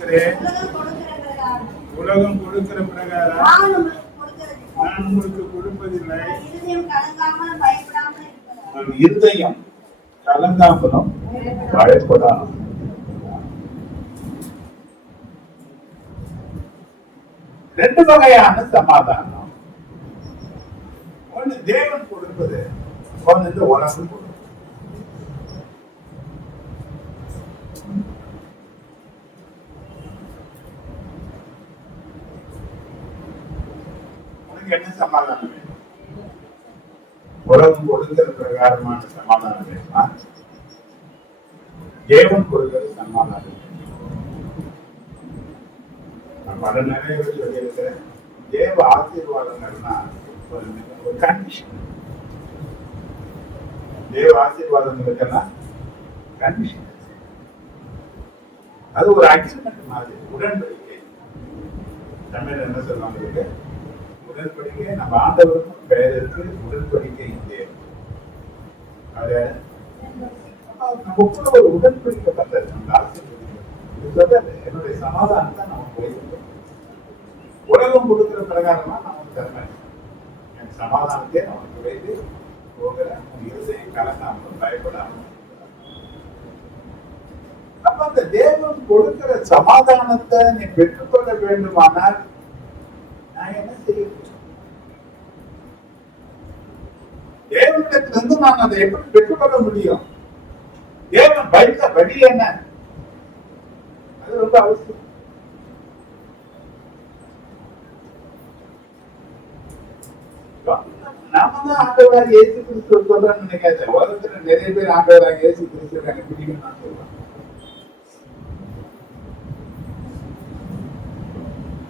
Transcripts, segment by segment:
கொடுக்கிறேன். உலகம் கொடுக்கிற பிரகாரம் நான் உங்களுக்கு கொடுப்பதில்லை. இருதயம் கலங்காமலும் பயப்படாமலும். ரெண்டு வகையான சமாதானம். ஒண்ணு தேவன் கொடுப்பது, ஒண்ணு இந்த உலகம் கொடுப்பது. உனக்கு என்ன சமாதானம் வேணும்? உலகம் கொடுக்கிற பிரகாரமான சமாதானம் வேணுமா? தேவன் கொடுக்கிற சமாதானம். பல நிறைய சொல்லியிருக்கிறேன். தேவ ஆசீர்வாதங்கள்னா ஒரு கண்டிஷன். தேவ ஆசீர்வாதங்களுக்கெல்லாம் கண்டிஷன். அது ஒரு அக்ரிமெண்ட் மாதிரி, உடன்படிக்கை. தமிழ் என்ன சொல்லுவாங்க? உடன்படிக்கை. நம்ம ஆண்டவருக்கும் பெயருக்கு உடன்படிக்கை தேவை. அது நமக்குள்ள ஒரு உடன்படிக்கை பண்றது. நம்ம ஆசீர்வாதம் என்னுடைய சமாதானத்தை நம்ம போயிருக்கோம். உலகம் கொடுக்கிற பிரகாரமா நமக்கு தருமை. என் சமாதானத்தை நமக்கு வைத்து போகிற இருதயம் கலங்காமல் பயப்படாமல். நம்ம அந்த தேவன் கொடுக்கிற சமாதானத்தை நீ பெற்றுக்கொள்ள வேண்டுமானால் நான் என்ன செய்ய? தேவனிடத்திலிருந்து நான் அதை எப்படி பெற்றுக்கொள்ள முடியும்? தேவன் வைத்த வழி என்ன? அது ரொம்ப அவசியம். நாம தான் ஆண்டவராக இயேசு கிறிஸ்துவ சொல்றேன்னு நினைக்காத. உலகத்துல நிறைய பேர் ஆண்டவராக இயேசு கிறிஸ்துவ எனக்கு பிடிக்கும் நான் சொல்றேன்.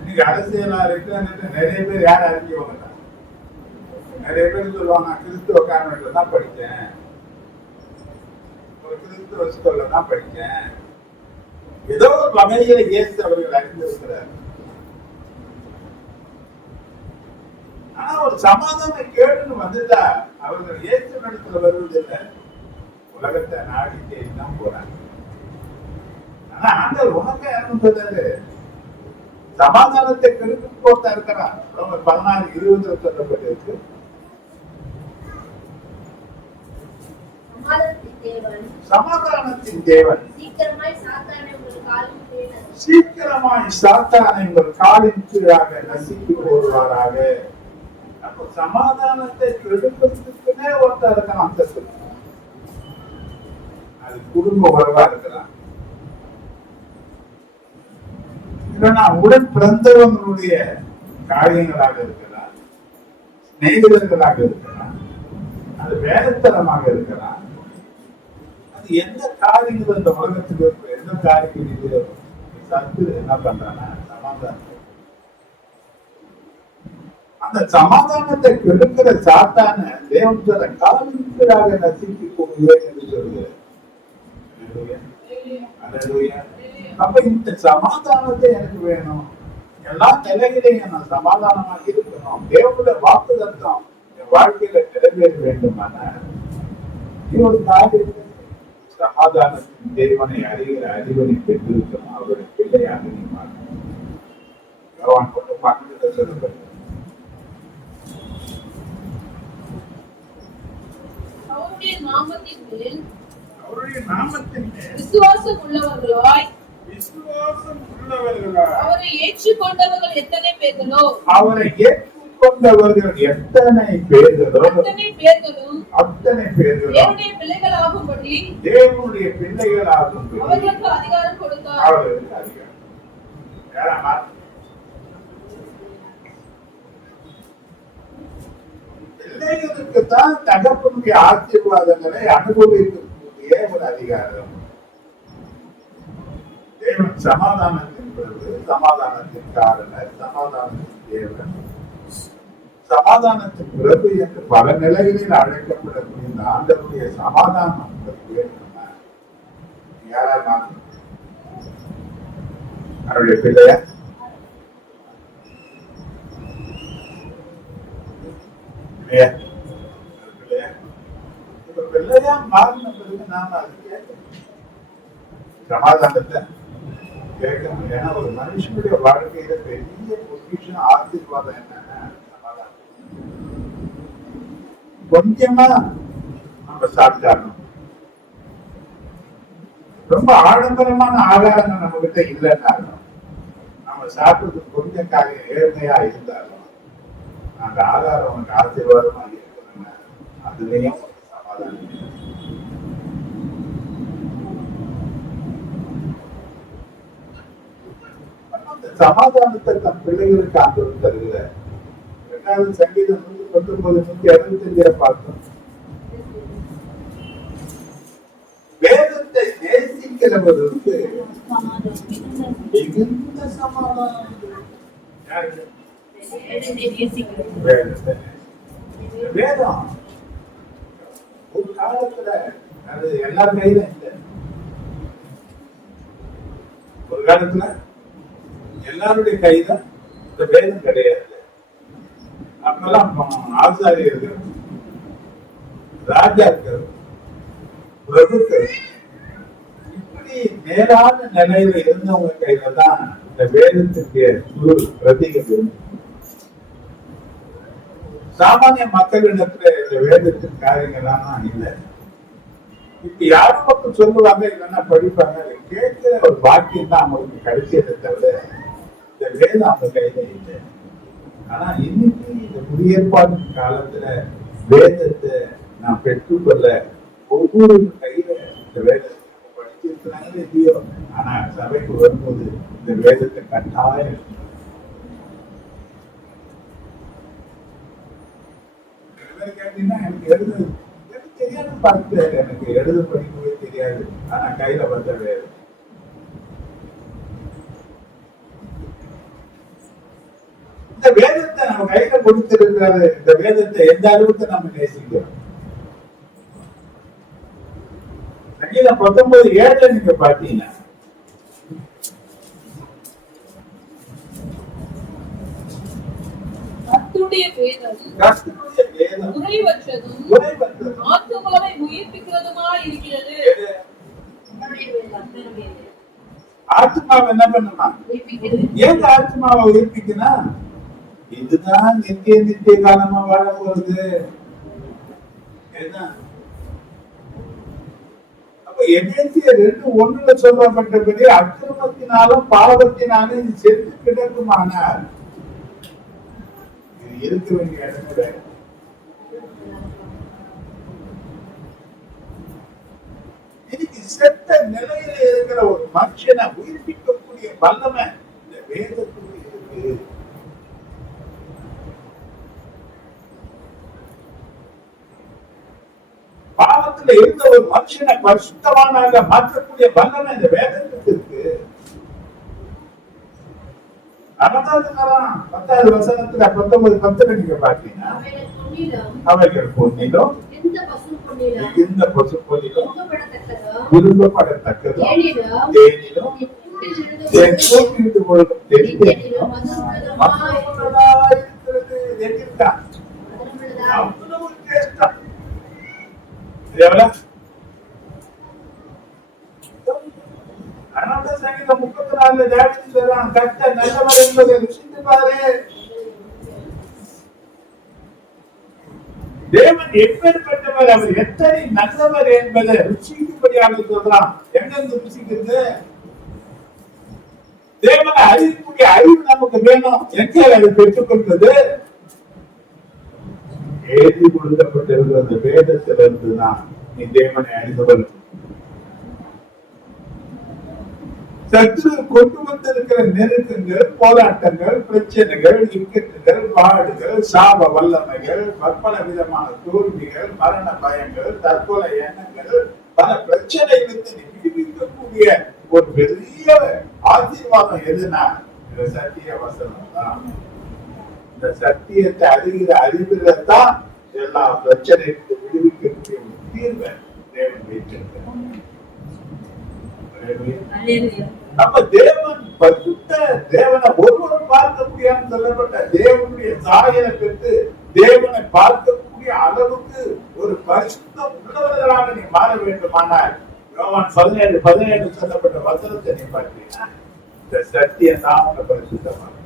இன்னைக்கு அரசியலா இருக்கு நிறைய பேர் யாரும் அறிஞ்சவங்க. நிறைய பேர் சொல்லுவாங்க கிறிஸ்துவ காரணத்துல தான் படிச்சேன், ஒரு கிறிஸ்துவ ஸ்கூல்ல தான் படிச்சேன். ஏதோ ஒரு வகையில இயேசு அவர்கள் அறிந்திருக்கிறார். ஆனா ஒரு சமாதானம் கேடுன்னு வந்துட்டா அவர்கள் இயேசு நடத்துல வருவதில்லை, உலகத்தை நாடி தேடி தான் போறாங்க. ஆனா ஆண்டவர் உனக்கு யாரும் சொல்றாரு, சமாதானத்தை கெடுக்க போட்டா இருக்கிறான். 16:20 சொல்லப்பட்டிருக்கு. சமாதானத்தின் தேவன் சீக்கிரமாய் சாத்தானை உங்கள் காலின் கீழாக நசுக்கி போடுவாராக. அப்போ சமாதானத்தை கெடுக்கிறதுக்குன்னே ஒருத்தர் இருக்கலாம். அது குடும்ப உறவா இருக்கலாம், இல்லைன்னா உடன் பிறந்தவங்களுடைய காரியங்களாக இருக்கலாம், சிநேகிதர்களாக இருக்கலாம், அது வேலைத்தனமாக இருக்கலாம். அது எந்த காரியங்கள் இந்த உலகத்துக்கு இருக்கு, எந்த காரியங்கள் சத்து என்ன பண்றாங்க? சமாதானம். அந்த சமாதானத்தை கெடுக்கிற சாத்தான தேவன் சொல்ற காலின்கீழாக நசுக்கி போடுவேன் என்று சொல்லுது. அப்ப இந்த சமாதானத்தை எனக்கு வேணும். எல்லா நிலையிலையும் நான் சமாதானமா இருக்கணும். தேவனுடைய வாக்குத்தத்தம் என் வாழ்க்கையில நிறைவேற வேண்டுமான ஒரு காரியம். சமாதானத்தின் தேவனை அறிகிற அறிவனை பெற்றிருக்கணும். அவருடைய பிள்ளையாக நீ மாறணும். சொல்லப்பட்ட அவருடைய நாமத்தின் விசுவாசம் உள்ளவர்களாய் அவரை ஏற்றுக்கொண்டவர்கள் எத்தனை பேர்களோ அத்தனை பேர்களும் தேவனுடைய பிள்ளைகளாகும்படி அவர்களுக்கு அதிகாரம் கொடுத்தார். பிள்ளைகளுக்கு தான் தகப்பனுடைய ஆசீர்வாதங்களை அனுபவிக்கக்கூடிய ஒரு அதிகாரம். தேவன் சமாதானத்தின் பிறகு சமாதானத்தின் காரணம், சமாதானத்தின் தேவன், சமாதானத்தின் பிறகு என்று பல நிலைகளில் அழைக்கப்படக்கூடிய இந்த ஆண்டவருடைய சமாதானம் யாரா அவருடைய பிள்ளையா? பிள்ளையா மாறின பிறகு நாம அது சமாதானத்தை கேட்கணும். ஏன்னா ஒரு மனுஷனுடைய வாழ்க்கையில பெரிய பொக்கிஷம் ஆசீர்வாதம் என்னன்னா சமாதானம். கொஞ்சமா நம்ம சாப்பிட்டாலும் ரொம்ப ஆடம்பரமான ஆகாரங்கள் நம்ம கிட்ட இல்லைன்னாலும் நம்ம சாப்பிடுறதுக்கு கொஞ்சம் காரியம் ஏழ்மையா இருந்தாலும் அந்த ஆகாரம் உனக்கு ஆசீர்வாதமா இருக்கணும்னா அதுலயும் சமாதானம். சமாதானத்தை தன் பிள்ளைகளுக்கு ஆண்டவர் தருகிறார். 2வது சங்கீதம் 119 165 பார்த்தோம். வேதத்தை நேசிக்கிறவருக்கு மிகுந்த சமாதானம். வேதம் ஒரு காலத்துல அது எல்லார் கையில இல்லை. ஒரு காலத்துல எல்லாருடைய கையில இந்த வேதம் கிடையாது. அப்பெல்லாம் ஆசாரியர்கள், ராஜாக்கள், பிரபுக்கள் இப்படி மேலான நிலையில இருந்தவங்க கையில தான் இந்த வேதத்துக்கு பிரதிகள். சாமானிய மக்களிடத்துல இந்த வேதத்தின் காரியங்கள்லாம் இல்லை. இப்ப யாரும் பக்கம் சொல்லுவாங்க, இல்லைன்னா படிப்பாங்க, கேட்கிற ஒரு வாக்கியம் தான் அவங்களுக்கு கிடைச்சதை தவிர இந்த வேதம் அவங்க கையில இல்லை. ஆனா இன்னைக்கு இந்த குடியேற்பாடு காலத்துல வேதத்தை நான் பெற்றுக்கொள்ள ஒவ்வொரு கையில இந்த வேதத்தை படிச்சிருக்கிறாங்களே இல்லையோ, ஆனா சபைக்கு வரும்போது இந்த வேதத்தை கட்டாயம் கேட்டீங்கன்னா எனக்கு எழுது தெரியாது, பார்க்கிறேன், எனக்கு எழுத படிக்கவே தெரியாது, ஆனா கையில வந்த வேதம். இந்த வேதத்தை நம்ம கையில கொடுத்திருக்கிறது. இந்த வேதத்தை எந்த அளவுக்கு நம்ம நேசிக்கிறோம். சங்கீதம் 19:7 நீங்க பாத்தீங்கன்னா ஆத்மாவை என்ன பண்ணுமா? ஏன் ஆத்மாவை உயிர்ப்பிக்கணும்? இதுதான் நித்திய காலமா வாழ போறது. அப்ப எபேசியர் 2:1 சொல்லப்பட்டபடி அக்கிரமத்தினாலும் பாவத்தினாலும் இது செத்து கிடக்குமானால் இது இருக்க வேண்டிய இடத்துல இன்னைக்கு செத்த நிலையில இருக்கிற ஒரு மனுஷனை உயிர்ப்பிக்கக்கூடிய வல்லமை இந்த வேதத்துக்கு இருக்கு. பாவத்துல இருந்த ஒரு மனுஷனை பரிசுத்தவானாக மாற்றக்கூடிய வல்லமை இந்த வேதத்துக்கு இருக்கு. 10வது வசனத்துல 19:10 நீங்க பாத்தீங்கன்னா அவைகள் பொன்னிலும் மிகுந்த பசு பொன்னிலும் விரும்பப்படத்தக்கதும் தேனிலும் கூட்டிட்டு பொழுதும் தெரியும் அவ்வளவு டேஸ்டா. சங்கீதம் 34 கர்த்தர் நல்லவர் என்பதை ருசித்து பாரு. தேவன் எப்பேற்பட்டவர், அவர் எத்தனை நல்லவர் என்பதை ருசிக்கும்படியாக சொல்றான். எங்கிருந்து ருசிக்கிறது? தேவனை அறியக்கூடிய அறிவு நமக்கு வேணும். எங்கே அதை பெற்றுக்கொள்வது? எழுதி கொடுக்கப்பட்டிருக்கிற அந்த வேதத்திலிருந்து தான் நீ தேவனை அறிந்தவன். சற்று கொண்டு வந்திருக்கிற நெருக்கங்கள், போராட்டங்கள், பிரச்சனைகள், இக்கட்டுகள், பாடுகள், சாப வல்லமைகள், பற்பல விதமான தோல்விகள், மரண பயங்கள், தற்கொலை எண்ணங்கள், பல பிரச்சனைகளுக்கு விடுவிக்கக்கூடிய ஒரு பெரிய ஆசீர்வாதம் எதுனா இந்த சத்திய வசனம் தான். இந்த சத்தியத்தை அறிகிற அறிவில்தான் எல்லா பிரச்சனைக்கு விடுவிக்கக்கூடிய ஒரு தீர்வை தேவன் வைத்திருக்கிறார். நம்ம தேவன் பரிசுத்த தேவனை ஒருவரும் பார்க்க முடியாதுன்னு சொல்லப்பட்ட தேவனுடைய சாயலை பெற்று தேவனை பார்க்கக்கூடிய அளவுக்கு ஒரு பரிசுத்தம் உள்ளவர்களாக நீ மாற வேண்டுமானால் யோவான் 17:17 சொல்லப்பட்ட வசனத்தை நீ பார்த்தீங்கன்னா இந்த சத்தியம் தான் உங்களை பரிசுத்தமாக்கும்.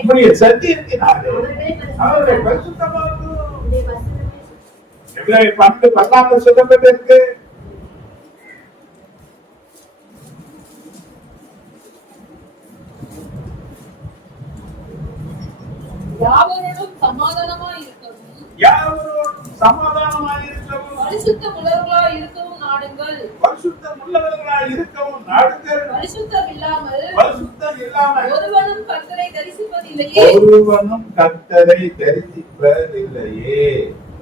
உம்முடைய சத்தியத்தினாலே அவர்களை பரிசுத்தமாக்கும். எபிரேயர் 12:14 சொல்லப்பட்டிருக்கு. யாவரோடும் சமாதானமாய் இருக்கவும் பரிசுத்தம் உள்ளவர்களாய் இருக்கவும் நாடுங்கள். பரிசுத்தம் இல்லாமல் ஒருவனும் கர்த்தரை தரிசிப்பதில்லையே.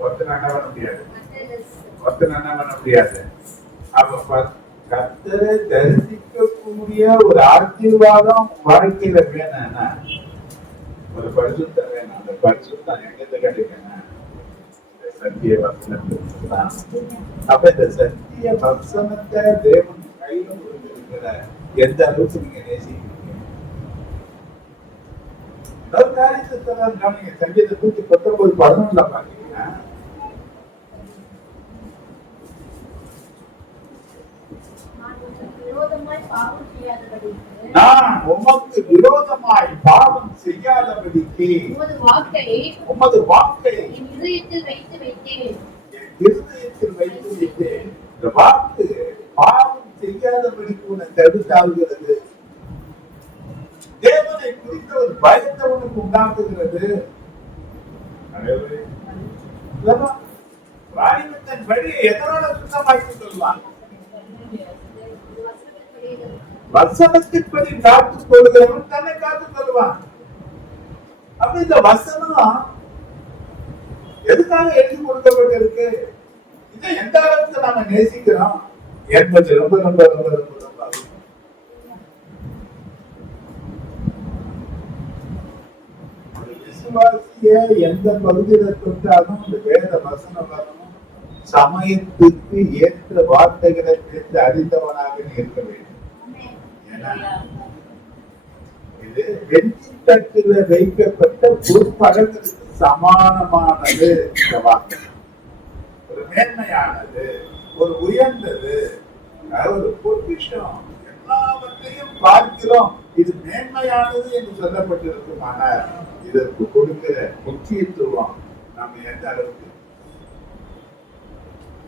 ஒருத்தன் என்ன பண்ண முடியாது. அப்ப கர்த்தரை தரிசிக்கக்கூடிய ஒரு ஆசீர்வாதம் வாழ்க்கையில வேணும்னா ஒரு பரிசுத்தம் வேணும். அந்த பரிசுத்தம் எங்கிட்ட கிடைக்கணும்? சத்திய வசனத்துக்கு தான். அப்ப இந்த சத்திய வசனத்தை தேவன் கையில கொடுத்திருக்கிற எந்த அளவுக்கு நீங்க நேசிக்கிறீங்க? ஒரு காரியத்தை கவனிங்க. சங்கீதம் 119:11 பாத்தீங்கன்னா, நான் உமக்கு விரோதமாய் பாவம் செய்யாதபடிக்கு உமது வாக்கை என் இருதயத்தில் வைத்து வைத்தேன். இந்த வாக்கு பாவம் செய்யாதபடிக்கு உன்னை தடுத்தாகிறது. தேவனை குறித்த ஒரு பயத்தை உனக்கு உண்டாக்குகிறது. வாலிபத்தின் வழியை எதனோட சுத்தமாக்கி சொல்வான்? வசனத்தின்படி காத்துக் கொள்கிறவன் தன்னை காத்துக் கொள்வான். அப்ப இந்த வசனம் எதுக்காக எழுதி கொடுக்கப்பட்டிருக்கு? இதை எந்த அளவுக்கு நாம நேசிக்கிறோம் என்பது ரொம்ப ரொம்ப ரொம்ப ரொம்ப ரொம்ப விசுவாசிய எந்த பகுதியில தொட்டாலும் இந்த வேத வசனம் வரணும். சமயத்துக்கு ஏற்ற வார்த்தைகளை பேச அறிந்தவனாக இருக்க வேண்டும். இது வெற்றித்தட்டில வைக்கப்பட்ட பொற்பழங்களுக்கு சமானமானது. இந்த வார்த்தை ஒரு மேன்மையானது, ஒரு உயர்ந்தது, ஒரு பொக்கிஷம். எல்லாவற்றையும் பார்க்கிறோம். இது மேன்மையானது என்று சொல்லப்பட்டிருக்குமான இதற்கு கொடுக்கிற முக்கியத்துவம் நம்ம எந்த அளவுக்கு?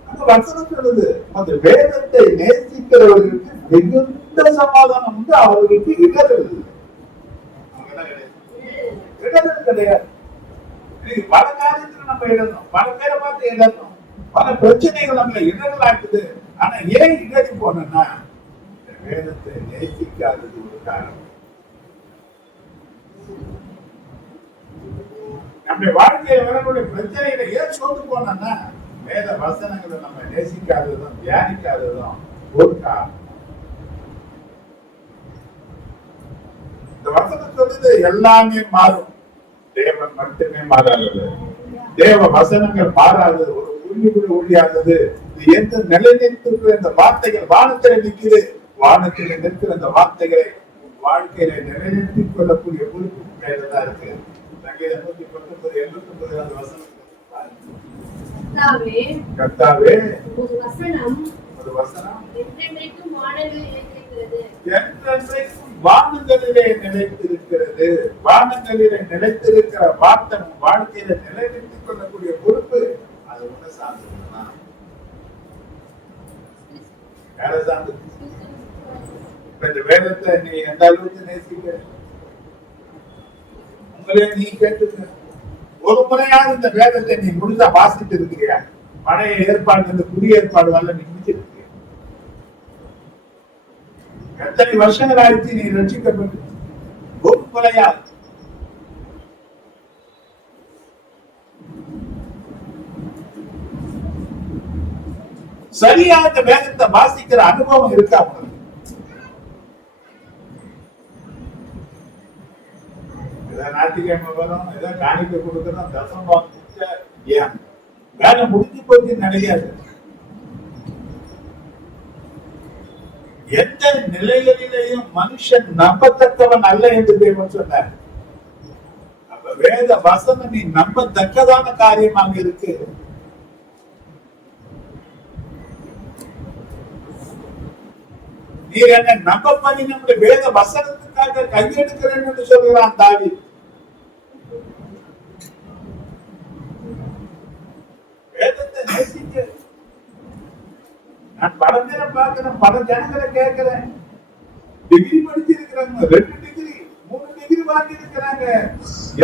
அந்த வசனம் சொல்லுது, அந்த வேதத்தை நேசிக்கிறவர்களுக்கு மிகுந்த சமாதானம் உண்டு. அவர்களுக்கு இடர்கள் கிடையாது. பல காரியத்துல நம்ம இடணும், பல பேரை பார்த்து இடணும், பல பிரச்சனைகள் நம்மள இடர்கள் ஆக்குது. ஆனா ஏன் இடறி போனா வேதத்தை நேசிக்காதது ஒரு காரணம். நம்ம வாழ்க்கையில வரக்கூடிய பிரச்சனைகளை ஏன் சொல்ல போனா வேத வசனங்களை நம்ம நேசிக்காததும் தியானிக்காததும் ஒரு காரணம். இந்த வசனம் சொல்லுது எல்லாமே மாறும், தேவன் மட்டுமே மாறாதது. தேவ வசனங்கள் மாறாதது, ஒரு உறுதி கூட ஒழியாதது. எந்த நிலை நிற்கிற இந்த வார்த்தைகள் வானத்திலே நிற்கிறது. வானத்திலே நிற்கிற இந்த வார்த்தைகளை வாழ்க்கையில நிலைநிறுத்திக் கொள்ளக்கூடிய பொறுப்பு மேலதான் இருக்கு. சங்கீதம் 119:89 அந்த வசனம், கர்த்தாவே ஒரு வசனம் என்றென்றைக்கும் வானங்களிலே நிலைத்திருக்கிறது. வானங்களிலே நிலைத்திருக்கிற வார்த்தை வாழ்க்கையில நிலைநிறுத்திக் கொள்ளக்கூடிய பொறுப்பு அது ஒண்ணு சார்ந்ததுதான். வேற சார்ந்தது. இந்த வேதத்தை நீ எந்த அளவுக்கு நேசிக்கிற? உங்களே நீ கேட்டுக்க. ஒரு முறையாவது இந்த வேதத்தை நீ முழுதா வாசிட்டு இருக்கிறியா? பழைய ஏற்பாடு, இந்த புதிய ஏற்பாடு வரல நீ முடிச்சிருக்க. எத்தனை வருஷங்கள் ஆயிடுச்சு நீ ரட்சிக்கப்பட்டு? ஒரு முறையா சரியா இந்த வேதத்தை வாசிக்கிற அனுபவம் இருக்கா உங்களுக்கு? ஞாயிற்றுக்கிழமை வரும், ஏதோ காணிக்க கொடுக்கணும், தசம் ஏன் வேலை முடிஞ்சு போச்சு நினைக்காது. எந்த நிலைகளிலேயும் மனுஷன் நம்பத்தக்கவன் அல்ல என்று தேவன் சொன்னார். அப்ப வேத வசனம் நீ நம்பத்தக்கதான காரியமாக இருக்கு. நீர் என்ன நம்ப பண்ணி நம்முடைய வேத வசனத்துக்காக கையெடுக்கிறேன் என்று சொல்கிறான் தாவீது. வேதத்தை நேசிக்க நான் பல நேரம் பார்க்கிறேன், பல ஜனங்களை கேட்கிறேன். டிகிரி படிச்சிருக்கிறாங்க, 2 டிகிரி 3 டிகிரி வாங்கி இருக்கிறாங்க.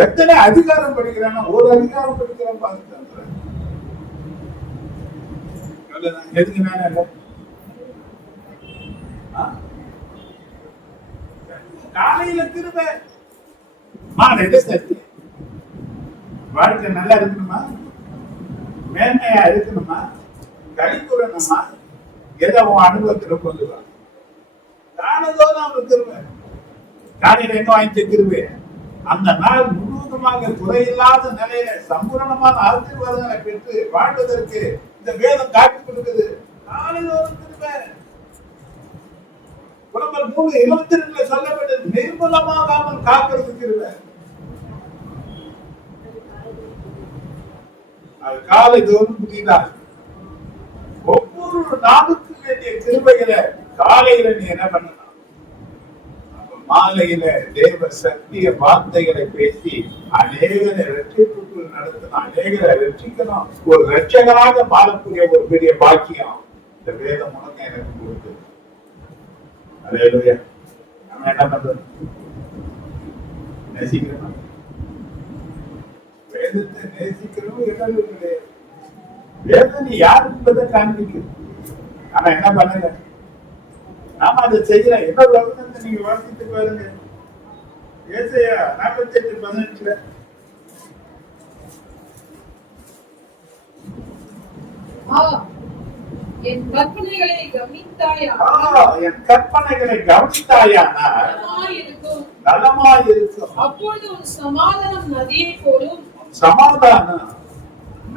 எத்தனை அதிகாரம் படிக்கிறாங்க? ஒரு அதிகாரம் படிக்கிறான் பார்த்துட்டு எதுக்கு மேல காலையில திரும்ப மாலையில சக்தி. வாழ்க்கை நல்லா இருக்கணுமா, மேன்மையா இருக்கணுமா, கை கூறணுமா, எதை உன் அனுபவத்துல கொண்டு வா. காலதோறும் அவனுக்கு திரும்ப காலையில எங்க வாங்கி திரும்ப அந்த நாள் முழுவதுமாக குறையில்லாத நிலையில சம்பூரணமான ஆசீர்வாதங்களை பெற்று வாழ்வதற்கு இந்த வேதம் காட்டி கொடுக்குது. காலைதோறும் திரும்ப புலம்பல் 3:22 சொல்லப்பட்டது, நிர்மலமாகாமல் காக்கிறதுக்கு இருவ. அது காலை தோறும் புதிதாக ஒவ்வொரு நாளுக்கு வேண்டிய கிருபைகளை காலையில நீ என்ன பண்ணணும், மாலையில தேவ சத்திய வார்த்தைகளை பேசி அநேகரை ரட்சிப்புக்குள் நடத்தணும், அநேகரை ரட்சிக்கணும். ஒரு ரட்சகராக வாழக்கூடிய ஒரு பெரிய பாக்கியம் இந்த வேதம் உனக்கு எனக்கு கொடுக்குது. அல்லேலூயா. நம்ம என்ன பண்றது? நேசிக்கணும், வேதத்தை நேசிக்கணும். இடங்கள் கிடையாது. வேதம் நீ யார் என்பதை காண்பிக்குது. ஆனா என்ன பண்ணுங்க, நாம அதை செய்யல. என்ன வசனத்தை நீங்க வாசித்து பாருங்க. ஏசாயா 48:18 என் கற்பனைகளை கவனித்தாயா, என் கற்பனைகளை கவனித்தாயானால் நலமாயிருக்கும். அப்பொழுது உன் சமாதானம் நதியை போலும், சமாதானம்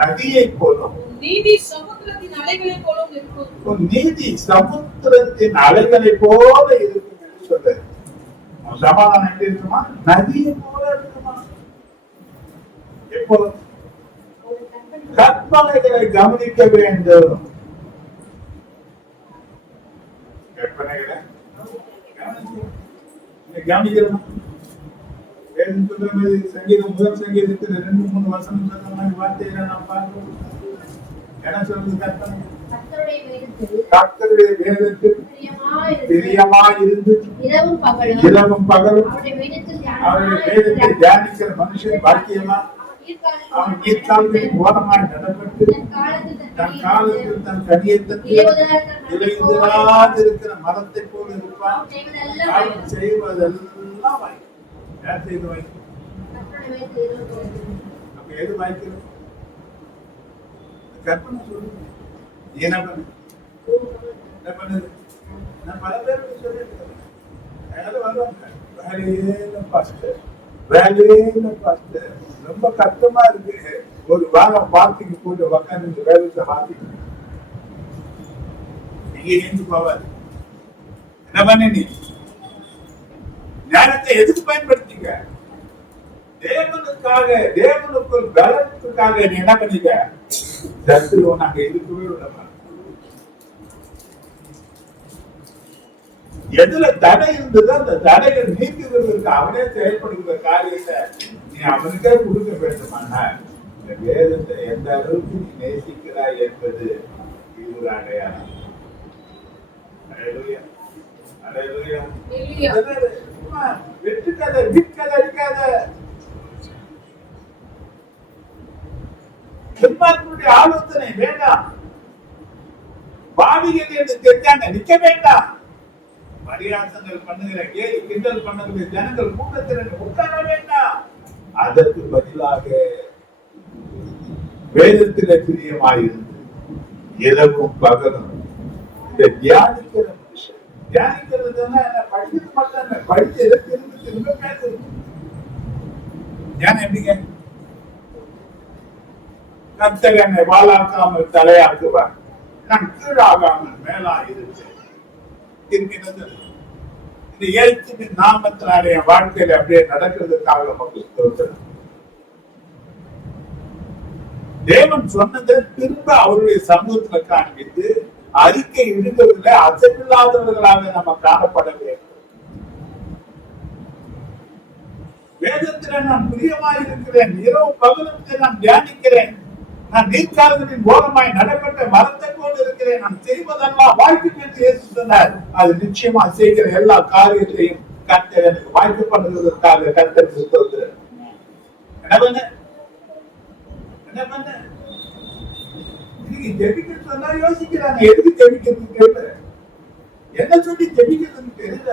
நதியை போலும், நீதி சமுத்திரத்தின் அலைகளை போலும் இருக்கும். உன் நீதி சமுத்திரத்தின் அலைகளை போல இருக்கும் என்று சொல்ற. சமாதானம் எப்படி இருக்குமா? நதியை போல இருக்குமா? எப்போ? கற்பனைகளை கவனிக்க வேண்டும். கற்பனைகளை கவனிக்கிறோம். சங்கீதம் முதல் சங்கீதத்தில் 2-3 வசனம் சொன்ன மாதிரி வார்த்தைகளை நாம் பார்க்கிறோம். என்ன சொல்றது? கற்பனை கர்த்தருடைய வேதத்தில் பிரியமாயிருந்து இரவும் பகலும் அவருடைய வேதத்தை தியானிக்கிற மனுஷன் பாக்கியமா. அவன் நீர்க்கால்களின் ஓரமாய் நடப்பட்டு தன் காலத்தில் தன் கனியை தந்து இலையுதிராதிருக்கிற மரத்தை போல இருப்பான். அவன் செய்வதெல்லாம் வாய்க்கும். யார் செய்து வாய்க்கும்? அப்ப எது வாய்க்கிறது? கற்பனை சொல்லுங்க. என்ன பண்ணு, என்ன பண்ணுது? நான் பல பேருக்கு சொல்லியிருக்கேன். வேலையில பாஸ்டர் ரொம்ப கஷ்டமா இருக்கு. ஒரு வாரம் பார்ட்டிக்கு போட்டு உக்காந்து வேலையில பார்ட்டிக்கு நீங்க ஏந்து போவாரு. என்ன பண்ண நீ ஞானத்தை எதுக்கு பயன்படுத்திக்க? தேவனுக்காக, தேவனுக்குள் பலத்துக்காக நீ என்ன பண்ணிக்க? சத்துருவம் நாங்க இருக்கவே விடமா. எதுல தடை இருந்ததோ அந்த தடைகள் நீக்குவதற்கு அவனே செயல்படுகிற காரியத்தை நீ அவனுக்கே கொடுக்க வேண்டுமானா இந்த வேதத்தை எந்த அளவுக்கு நீ நேசிக்கிறாய் என்பது இது ஒரு அடையாளம். அல்லேலூயா, அல்லேலூயா. வெற்றுக்கதை விற்கதை அடிக்காத. பெருமாளுடைய ஆலோசனை வேண்டாம். பாவிகள் என்று தெரிஞ்சாங்க நிக்க வேண்டாம். பரியாசங்கள் பண்ணுகிற, கேலி கிண்டல் பண்ணுகிற ஜனங்கள் கூட்டத்தில் உட்கார வேண்டாம். அதற்கு பதிலாக வேதத்திலே பிரியமாயிருந்து இரவும் பகலும் இதை தியானிக்கிற மனுஷன். தியானிக்கிறதுன்னா படிக்கிறது மட்டும் படிச்சு திரும்ப திரும்ப பேசுறது. தியானம் எப்படிங்க? கர்த்தர் என்னை வாளாக்காமல் தலையாக்குவார், நான் கீழாகாமல் மேலா இருந்தேன். இந்த எழுத்தின் நாமத்தினாலே என் வாழ்க்கையில அப்படியே நடக்கிறதுக்காக நமக்கு தேவன் சொன்னதை திரும்ப அவருடைய சமூகத்துல காண்பித்து அறிக்கை இடுவதில் அசைவில்லாதவர்களாக நம்ம காணப்பட வேண்டும். வேதத்தில நான் பிரியமாய் இருக்கிறேன், இரவு பகலுக்கு நான் தியானிக்கிறேன், நான் நீர்க்கால்களின் ஓரமாய் நடைபெற்ற மரத்தை போல் இருக்கிறேன், நான் செய்வதெல்லாம் வாய்ப்பு என்று இயேசு சொன்னார். அது நிச்சயமா செய்கிற எல்லா காரியத்தையும் கர்த்தர் எனக்கு வாய்ப்பு பண்ணுவதற்காக கர்த்தருக்கு ஸ்தோத்திரம். என்ன பண்ண இன்னைக்கு ஜெபிக்க சொன்னா யோசிக்கிறாங்க, எதுக்கு ஜெபிக்கிறது தெரியல, என்ன சொல்லி ஜெபிக்கிறதுன்னு தெரியல.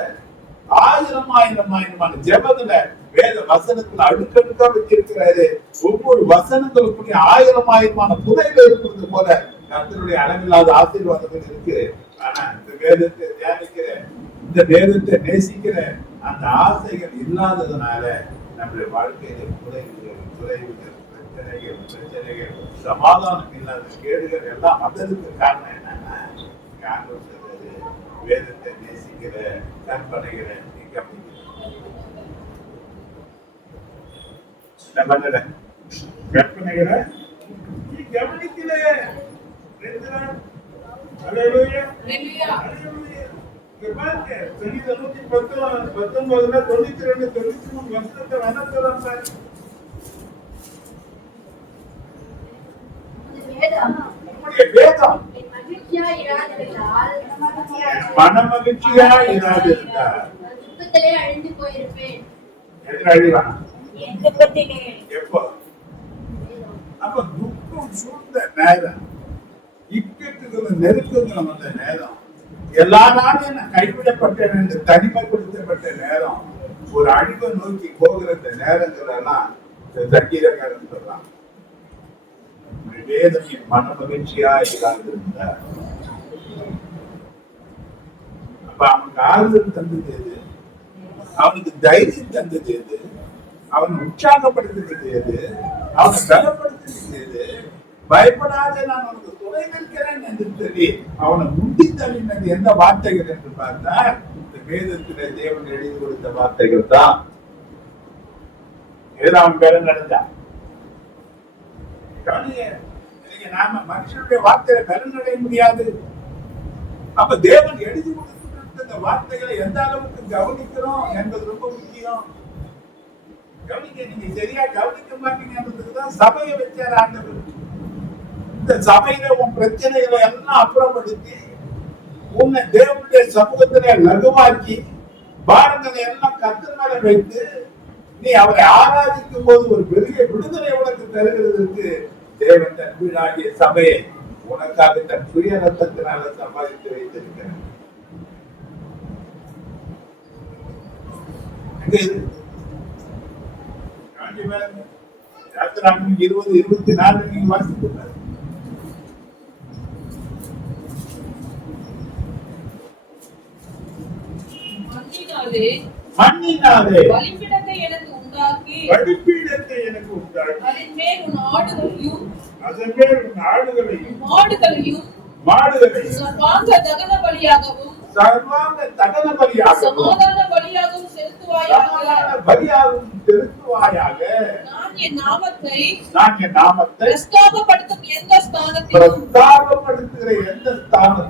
ஆயிரமான ஜெபத்துல வேத வசனத்துல அடுக்கடுக்கா வச்சிருக்கிறாரு. ஒவ்வொரு வசனங்களுக்குரிய ஆயிரமான புதைகள் இருக்கிறது போல கர்த்தருடைய அளவில்லாத ஆசீர்வாதங்கள் இருக்கு. ஆனா இந்த வேதத்தை தியானிக்கிற, இந்த வேதத்தை நேசிக்கிற அந்த ஆசைகள் இல்லாததுனால நம்முடைய வாழ்க்கையில குறைவுகள், பிரச்சனைகள், சமாதானம் இல்லாத கேடுகள் எல்லாம் வந்ததுக்கு காரணம் என்னன்னா, வேதத்தை நேசிக்கிற கற்பனைகளை நீ கற்பனைகளை நீ கவனிக்கல. சங்கீதம் 119 92 93 வருஷத்தை வனத்துறாங்க. மன மகிழ்ச்சியா இராதிருந்தால் அழிந்து போயிருப்பேன். எப்போ? அப்ப துக்கம் சூழ்ந்த நேரம், இக்கட்டுகளும் நெருக்கங்களும் வந்த நேரம், எல்லா நாளும் நான் கைவிடப்பட்டேன் என்று தனிமைப்படுத்தப்பட்ட நேரம், ஒரு அழிவை நோக்கி போகிற நேரங்கள் எல்லாம் சங்கீதக்காரன் சொல்லலாம். வேதம் என் மன மகிழ்ச்சியா இல்லாதிருந்தார். அப்ப அவனுக்கு ஆறுதல் தந்தது எது? அவனுக்கு தைரியம் தந்தது எது? அவனை உற்சாகப்படுத்துறது எது? அவனை பலப்படுத்துறது எது? பயப்படாத, நான் அவனுக்கு துணை நிற்கிறேன் என்று சொல்லி அவனை முந்தி தள்ளினது எந்த வார்த்தைகள் என்று பார்த்தால் இந்த வேதத்திலே தேவன் எழுதி கொடுத்த வார்த்தைகள் தான். அவன் பேர நடந்தான். நாம மனுஷனுடைய வார்த்தையில பலனடைய முடியாது. அப்ப தேவன் எழுதி கொடுத்த வார்த்தைகளை எந்த அளவுக்கு கவனிக்கிறோம் என்பது ரொம்ப முக்கியம். கவனிக்க, நீங்க சரியா கவனிக்க மாட்டீங்கன்றதுக்குதான் சபையை வச்சார் ஆண்டவர். இந்த சபையில உன் பிரச்சனைகளை எல்லாம் அப்புறப்படுத்தி உன்னை தேவனுடைய சமூகத்திலே லகுவாக்கி பாரங்களை எல்லாம் கர்த்தர் மேல வைத்து நீ அவரை ஆராதிக்கும் போது ஒரு பெரிய விடுதலை உனக்கு தருகிறதுக்கு தேவன் தன் வீடாகிய சபையை உனக்காக தன் சுய ரத்தத்தினால சம்பாதித்து வைத்திருக்கிறார். 20-24 நீங்க வாசித்து மண்ணினாலே பலிபீடத்தை எனக்கு உண்டாக்கி அதன் மேல் உன் ஆடுகளையும் மாடுகளையும் சர்வாங்க தகன பலியாகவும் சமாதான பலியாகவும் செலுத்துவாயாக. நான் என் நாமத்தை பிரஸ்தாபப்படுத்தும் எந்த ஸ்தானத்திலும்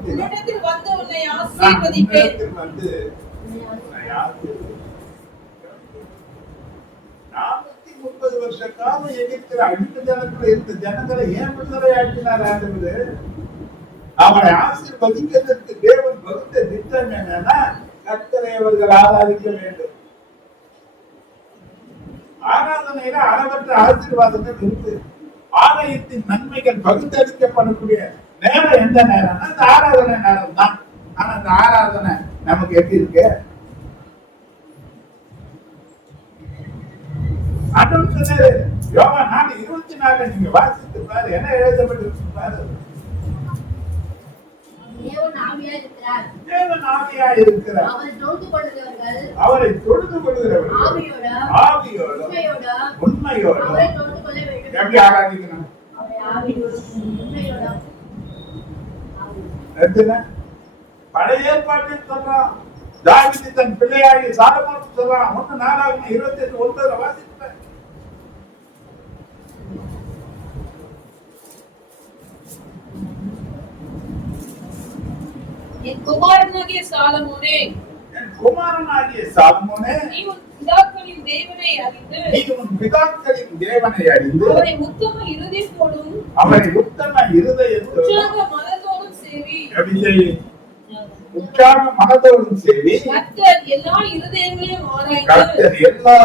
உன்னிடத்தில் வந்து உன்னை ஆசீர்வதிப்பேன். 40-30 வருஷ காலம் எகிப்தில அடிமை ஜனத்துல இருந்த ஜனங்களை ஏன் விடுதலை ஆக்கினார் ஆண்டவர்? அவரை ஆசீர்வதிக்கிறதுக்கு தேவன் வகுத்த திட்டம் என்னன்னா, கர்த்தரை அவர்கள் ஆராதிக்க வேண்டும். ஆராதனையில அளவற்ற ஆசீர்வாதங்கள் இருக்கு. ஆலயத்தின் நன்மைகள் பகுத்தளிக்கப்படக்கூடிய நேரம் எந்த நேரம்னா இந்த ஆராதனை நேரம் தான். ஆனா இந்த ஆராதனை நமக்கு எப்படி இருக்கு? யோவான் 4:24 நீங்க வாசித்து பாரு, என்ன எழுதப்பட்டிருக்கு பாரு. தேவன் ஆவியாய் இருக்கிறார். அவரை தொழுது கொள்கிறவர்கள் ஆவியோடும் உண்மையோடும் எப்படி ஆராதிக்கணும்? பழைய ஏற்பாட்டில் சொல்றான், தாவீது தன் பிள்ளையாகி சாலமோனுக்கு சொல்றான். 1-4-28 வாசித்து என் குமாரனாகிய சாலமோனே, என் குமாரனாகிய சாலமோனே, நீ உன் பிதாக்களின் தேவனை அறிந்து நீ உன் பிதாக்களின் தேவனை அறிந்து அவரை உத்தம இருதயத்தோடும் அவரை உத்தம இருதயத்தோடும் உற்சாக மனதோடும் சேவி. எப்படி செய்? உற்சாக மனதோடும் சேவி. கர்த்தர் எல்லா இருதயங்களையும் ஆராய்ந்து கர்த்தர் எல்லா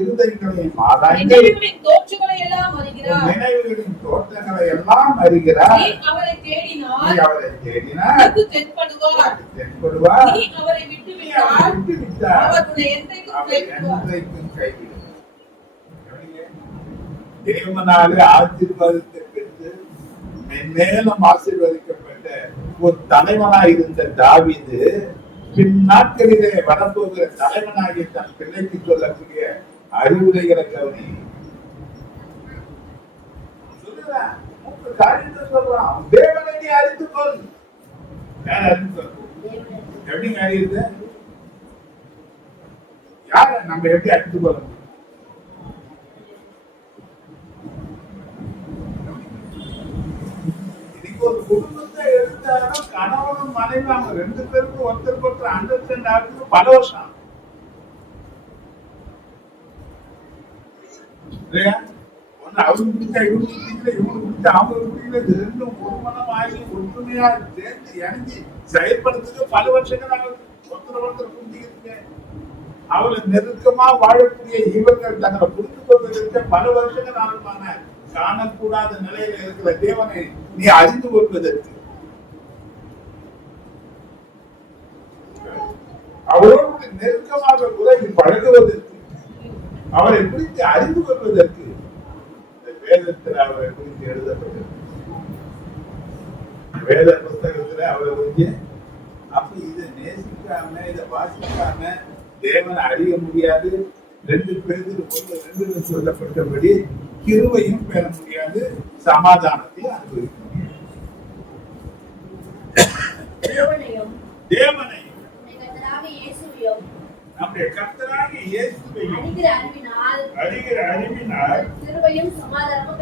இருதயங்களையும் ஆராய்ந்து நினைவுகளின் தோற்றங்களை எல்லாம் அறிகிறார். நினைவுகளின் தோற்றங்களை எல்லாம் அறிகிறார். நீ அவரை தேடினால் நீ அவரை தேடினார் உனக்கு தென்படுவார். தென்படுவார். நீ அவரை விட்டு நீ அவரை விட்டால் விட்டு விட்டார் அவர் உன்னை என்றைக்கும் அவரை கைவிடுவார். என்றைக்கும் கைவிடுவார். தேவனாலே ஆசீர்வாதத்தை பெற்று மென்மேலும் ஆசீர்வதிக்கப்பட்ட ஒரு தலைவனாய் இருந்த தாவீது பின் நாட்களிலே வரப்போகிற தலைவனாகி தன் பிள்ளைக்கு சொல்லக்கூடிய அறிவுரைகளை கவனி. சொல்லுறான், மூன்று காரியத்தை சொல்றான். தேவனை நீ அறிந்து கொள். யார் அறிந்து கொள்? எப்படிங்க அறியுது? யார நம்ம எப்படி அறிந்து கொள்ள முடியும்? ஒரு குடும்பத்தை எடுத்தாலும் கணவனும் மனைவி அவங்க ரெண்டு பேருக்கும் ஒருத்தருக்கு ஒருத்தர் அண்டர்ஸ்டாண்ட் ஆகுது பல வருஷம் இல்லையா? ஒண்ணு அவருக்கு பிடிச்சா இவங்களுக்கு பிடிக்கல, இவங்களுக்கு பிடிச்சா அவங்களுக்கு பிடிக்கல. இது ரெண்டும் ஒருமனம் ஆகி ஒற்றுமையா சேர்ந்து இணைஞ்சி செயல்படுறதுக்கு பல வருஷங்கள் ஆகுது. ஒருத்தர் ஒருத்தர் புரிஞ்சுக்கிறதுக்கு அவளை நெருக்கமா வாழக்கூடிய இவர்கள் தங்களை புரிந்து கொள்வதற்கு பல வருஷங்கள் ஆகுமான காணக்கூடாத நிலையில இருக்கிற தேவனை நீ அறிந்து கொள்வதற்கு, அவரோடு நெருக்கமாக உலகி பழகுவதற்கு, அவரை குறித்து அறிந்து கொள்வதற்கு இந்த வேதத்தில் அவரை குறித்து எழுதப்பட்டது. வேத புஸ்தகத்துல அவரை குறித்து அப்ப இதை நேசிக்காம இதை வாசிக்காம தேவனை அறிய முடியாது. 2 பேருக்கு சொல்லப்பட்டபடி கிருபையும் பெற முடியாது, சமாதானத்தையும் அனுபவிக்க முடியாது. தேவனை நம்முடைய கர்த்தராகிய இயேசுவையும் அறிகிற அறிவினால் கிருபையும் சமாதானமும்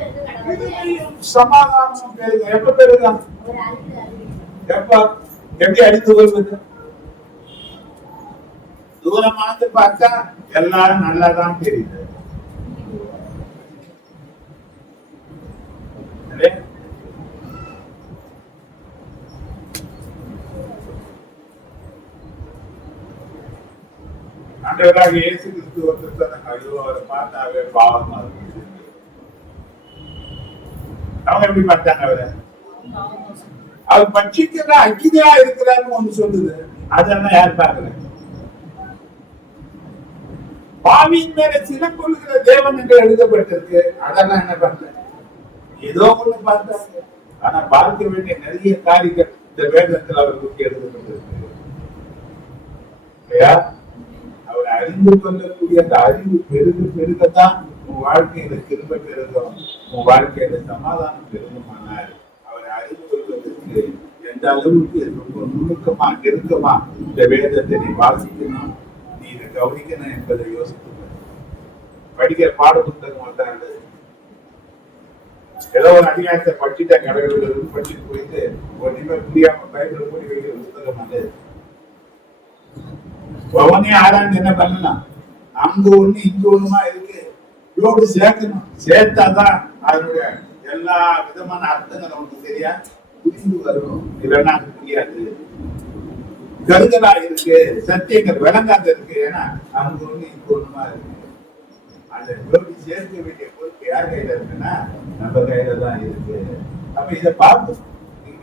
பெருக. எப்ப பெருக? எப்ப? எப்படி அறிந்து கொள்வது? தூரமாந்து பார்த்தா எல்லாரும் நல்லாதான் தெரியுது. ஆண்டவராக இயேசு கிறிஸ்து ஒருத்தர் ஐயோ அவரை பார்த்தாவே பாவமா இருக்கு. அவங்க எப்படி பார்த்தாங்க அவரை? அவர் பட்சிக்கிற அக்கினியா இருக்கிறாருன்னு ஒண்ணு சொல்லுது. அதெல்லாம் யார் பார்க்கல. பாவியின் மேல சினம் கொள்கிற தேவன் என்று எழுதப்பட்டிருக்கு. அதெல்லாம் என்ன பண்ணல, ஏதோ ஒண்ணு பார்த்தாங்க. ஆனா பார்க்க வேண்டிய நிறைய காரியங்கள் இந்த வேதத்தில் அவர்களுக்கு எழுதப்பட்டிருக்கு. அவரை அறிந்து கொள்ளக்கூடிய அந்த அறிவு பெருகத்தான் உன் வாழ்க்கையில திரும்ப பெருகும், உன் வாழ்க்கையில சமாதானம் பெருகுமானால் அவரை அறிந்து கொள்வதற்கு எந்த அளவுக்கு ரொம்ப நுணுக்கமா நெருக்கமா இந்த வேதத்தை நீ வாசிக்கணும், நீ இதை கவனிக்கணும் என்பதை யோசித்து படிக்கிற பாட புத்தகம் வந்தாங்க. ஏதோ ஒரு அதிகாரத்தை படிச்சுட்டா கடவுள் படிச்சுட்டு போயிட்டு ஒரு நிமிடம் புரியாம பைபிள் மூடி வைக்கிற புத்தகம் அது. ஒவ்வொன்னே ஆராய்ந்து என்ன பண்ணலாம், அங்க ஒண்ணு இங்க ஒண்ணுமா இருக்கு, இதோடு சேர்க்கணும். சேர்த்தாதான் அதனுடைய எல்லா விதமான அர்த்தங்கள் நமக்கு சரியா புரிந்து வரும். இல்லைன்னா அது புரியாது. கருதலா இருக்கு, சத்தியங்கள் விளங்காத இருக்கு. ஏன்னா அங்க ஒண்ணு இங்க ஒண்ணுமா இருக்கு. அதை ஜோடி சேர்க்க வேண்டிய பொறுப்பு யார் கையில இருக்குன்னா நம்ம கையில தான் இருக்கு. அப்ப இதை பார்த்து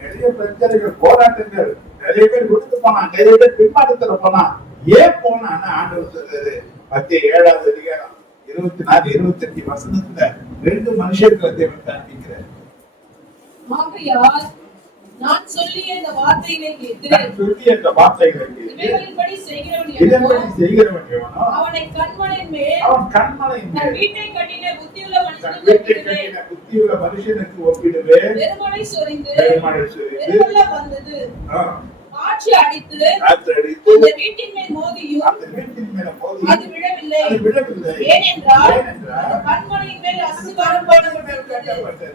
நிறைய பிரச்சனைகள், போராட்டங்கள், நிறைய பேர் விடுத்து போனான், நிறைய பேர் பின்மாற்றத்துல போனான். ஏன் போனான்னு ஆண்டவர் சொல்றாரு. 7ஆவது அதிகாரம் 24, 28 வசனத்துல 2 மனுஷர்களை தேவன் காண்பிக்கிறார். நான் சொல்லிய இந்த வார்த்தைகளை கேட்டு இவைகளின்படி செய்கிறவன் எவனோ அவனை கண்மலையின் மேல் தன் வீட்டை கட்டின புத்தியுள்ள மனுஷனுக்கு ஒப்பிடுவேன். பெருமழை சொரிந்து பெருவெள்ள வந்தது, காற்று அடித்து அந்த வீட்டின் மேல் மோதியும் அது விழவில்லை. ஏனென்றால் கண்மலையின் மேல் அஸ்திபாரம் போடப்பட்டிருக்கிறது.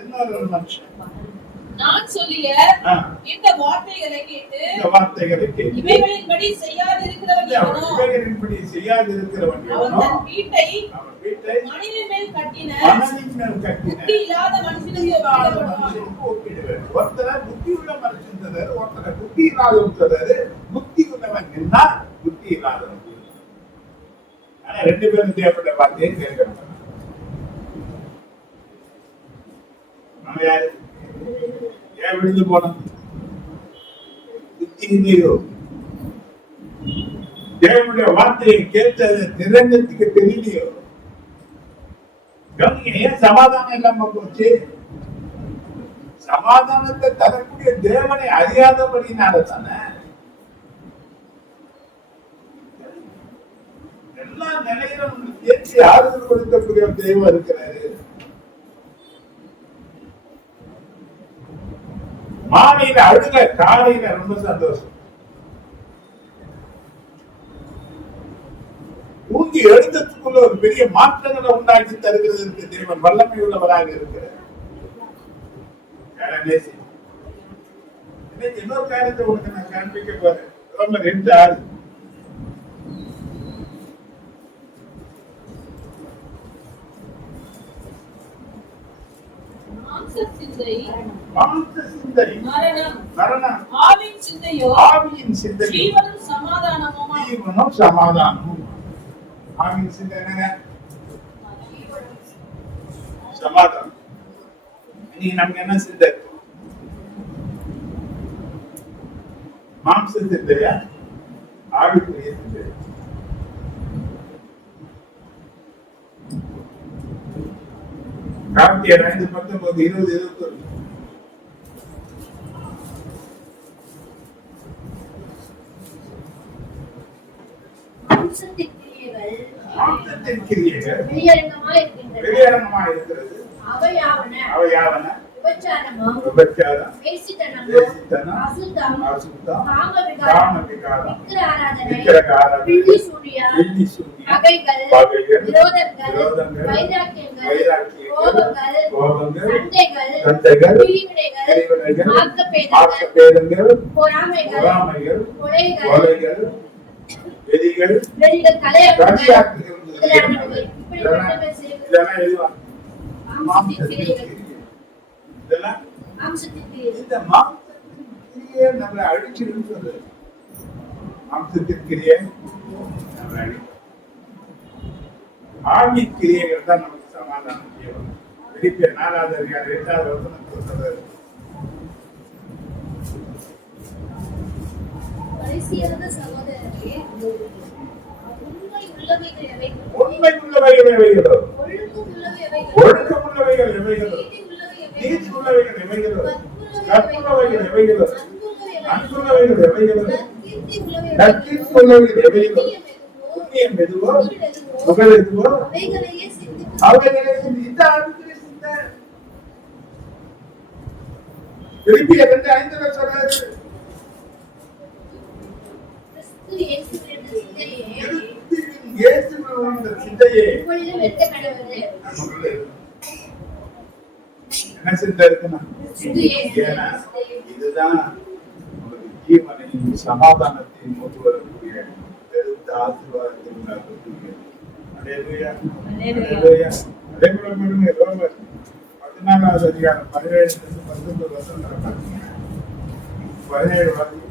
இன்னொரு மனுஷன் நான் சொல்லிய ஆ, இந்த வார்த்தைகளை கேட்டு இந்த வார்த்தைகளை கேட்டு இவைகளின்படி செய்யாதிருக்கிறவன் எவனோ இவைகளின்படி செய்யாதிருக்கிறவன் அவன் எவனோ தன் வீட்டை அவன் வீட்டை மணலின் மேல் கட்டின மணலின் மேல் கட்டின புத்தி இல்லாத மனுஷனுக்கு ஒப்பிடப்படுவான். மனுஷனுக்கு ஒப்பிடுவேன். ஒருத்தரை புத்தி உள்ள மனுஷன் சொல்றாரு, ஒருத்தரை புத்தி இல்லாதவன் சொல்றாரு. புத்தி உள்ளவன் நின்னா புத்தி இல்லாதவன். ஆனா ரெண்டு பேரும் தேவைப்பட்ட வார்த்தையை கேட்கணும். நம்ம யாரு ஏன் விழுந்து போனோம்? புத்தி இல்லையோ? தேவனுடைய வார்த்தையை கேட்டது நிரந்தரத்துக்கு தெரியலையோ? ஏன் சமாதானம் இல்லாம போச்சு? சமாதானத்தை தரக்கூடிய தேவனை அறியாதபடினால தானே. எல்லா நிலையிலும் ஏற்றி ஆறுதல் கொடுக்கக்கூடிய தெய்வம் இருக்கிறாரு. மாலையில அழுக, காலையில ரொம்ப சந்தோஷம். தூங்கி எழுந்ததுக்குள்ள ஒரு பெரிய மாற்றங்களை உண்டாக்கி தருகிறதற்கு தேவன் வல்லமை உள்ளவராக இருக்கிறார். இன்னொரு காரியத்தை உனக்கு நான் காண்பிக்க போறேன். ரொம்ப 2:6 மாம்ச சிந்தை மரணம், ஆவியின் சிந்தையோ ஆவியின் சிந்தை ஜீவனும் சமாதானமும். ஜீவனும் சமாதானமும். ஆவியின் சிந்தை என்னங்க? சமாதானம். நீ நமக்கு என்ன சிந்தை? மாம்ச சிந்தையா ஆவிக்குரிய சிந்தை? கார்த்தியர் 5:19, 20, 21. மாம்சத்தின் கிரியைகள் வெளியரங்கமாக இருக்கிறது. அவையாவன விபச்சாரம், வேசித்தனம், அசுத்தம், காமவிகாரம், விக்கிரக ஆராதனை, பில்லி சூனியம், பகைகள், விரோதங்கள், வைராக்கியங்கள், கோபங்கள், சண்டைகள், பிரிவினைகள், மார்க்கப்பேதங்கள், பொறாமைகள், கொலைகள், வெறிகள், களியாட்டுகள். இதெல்லாம் எதுவா? இதெல்லாம் இந்த மாம்சத்திற்கிரியை நம்மளை அழிச்சிடும் சொல்லு. மாம்சத்திற்கிரியை நம்மளை அழிக்கும். ஆவி கிரியைகள் தான் நமக்கு சமாதானம் செய்யும். பிலிப்பியர் 4வது அதிகாரம் 8வது வசனத்தில் சொல்றாரு. உண்மை உள்ளவைகள் எவைகளோ, ஒழுக்கம் உள்ளவைகள் எவைகளோ, நீதி உள்ளவைகள் எவைகளோ, கற்புள்ளவைகள் எவைகளோ, அன்புள்ளவைகள் எவைகளோ, நற்கீர்த்தி உள்ளவைகள் எவைகளோ, புண்ணியம் எதுவோ, புகழ் எதுவோ, அவைகளை இந்த ஆவிக்குரிய சிந்தை. பிலிப்பியர் 2:5 சொல்றாரு. சிந்தையே என்ன சிந்தை இருக்குன்னா, இதுதான் ஜீவனையும் சமாதானத்தையும் கொண்டு வரக்கூடிய பெருத்த ஆசீர்வாதத்தை உண்டாக்கக்கூடிய. அல்லேலூயா, அல்லேலூயா. அதே போல பாருங்க, ரோமர் 14வது அதிகாரம் 17-19 வசனங்களை பார்த்தீங்கன்னா 17 வாக்கியம்.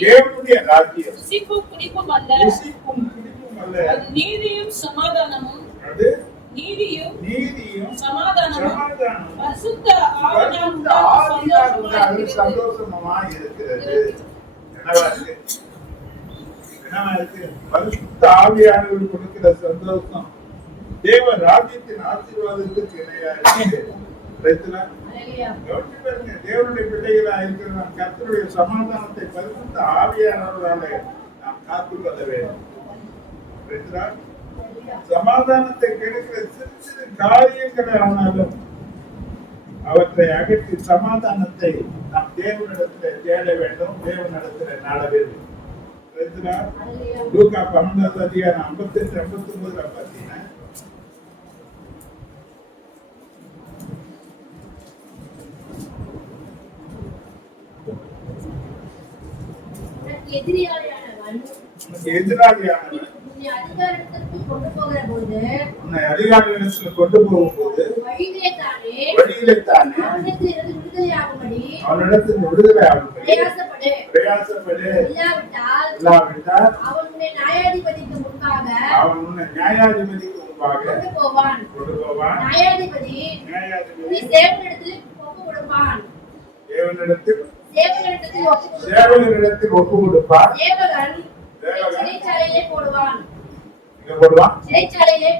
தேவனுடைய ராஜ்யம் ருசிக்கும் பிடிப்பும் அல்ல, அது நீதியும் சமாதானமும், நீதியும் சமாதானமும் பரிசுத்த ஆவியானவரால் சந்தோஷமாய் இருக்கிறது. என்னவா இருக்கு? என்னவா இருக்கு? பரிசுத்த ஆவியானவர் கொடுக்கிற சந்தோஷம் தேவ ராஜ்யத்தின் ஆசீர்வாதத்துக்கு இணையா இருக்கு. தேவனுடைய பிள்ளைகளா இருக்கிற நாம் கர்த்தருடைய சமாதானத்தை பரிசுத்த ஆவியானவராலே நாம் காத்துக்கொள்ள வேண்டும். சமாதானத்தை கெடுக்கிற சிறு சிறு காரியங்கள் ஆனாலும் அவற்றை அகற்றி சமாதானத்தை நாம் தேவனிடத்தில் தேட வேண்டும், தேவனிடத்தில் நாட வேண்டும். லூக்கா 12வது அதிகாரம் 58-59 பார்த்தீங்கன்னா எதிராளியானவன் உன்னை அதிகாரத்திற்கு கொண்டு போகும்போது வழியிலே தானே அவனிடத்தில் விடுதலை ஆகும்படி பிரயாசப்படு. இல்லாவிட்டால் அவன் உன்னை நியாயாதிபதிக்கு முன்பாக கொண்டு போவான். நியாயாதிபதி தேவனிடத்தில் ஒப்பு கொடுப்பான். சேவகனிடத்தில் ஒப்பு கொடுப்பான். சேவகன் சிறைச்சாலையிலே போடுவான். சிறைச்சாலையிலே